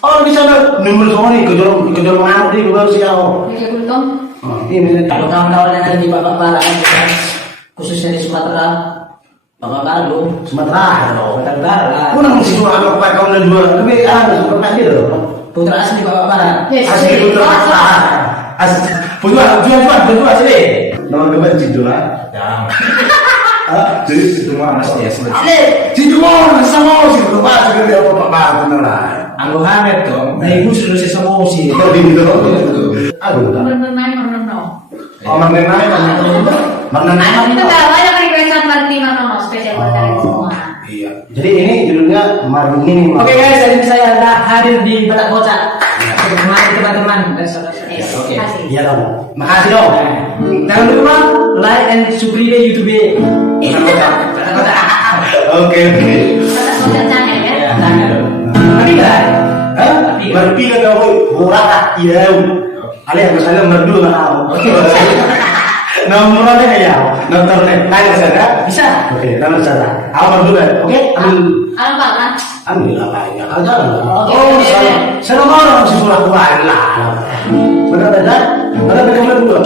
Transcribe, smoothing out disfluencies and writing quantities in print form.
Oh bisa nomor semua nih kejual mengamuk nih gue siapa? Ini Kalau kawan-kawan yang ada di Bapak Bara, khususnya di Sumatera, Bapak Bara dulu. Sumatera dong. Barat. Aku nang situ apa pakai kaum dan dua tapi ada suka kasih loh. Putra asli Bapak Bara. Asli putra asli putra jual sini. Nama gue Cidu lah. Jadi Cidu mah asli asli. Cidu mah sama sih lupa sih dia apa benar lah. Anggo Hamet dong. Nah ibu sudah sama sih. Kalau di itu. Aduh. Mengenai Itu gak banyak requestan berarti Manono spesial buat kalian semua. Iya. Jadi ini judulnya Maruni nih. Oke guys, jadi saya ada hadir di Batak Kocak. Mari teman-teman dan saudara-saudara. Oke. Iya dong. Makasih dong. Jangan lupa like and subscribe YouTube. Batak Kocak. Oke. Batas modal channel ya. Ya, tanya dong. Tapi enggak. Hah? Merpi kan kau murah iya. Ali yang misalnya merdu lah. Nomor ada ya? Nomor tanya saja. Bisa. Oke, nomor saja. Awal dulu kan? Oke, Alam kan? ambil banyak. Ada lah. Oke, Oh, oke, saya oke. saya mau orang si surat lain lah. Benar benar. Benar benar dulu.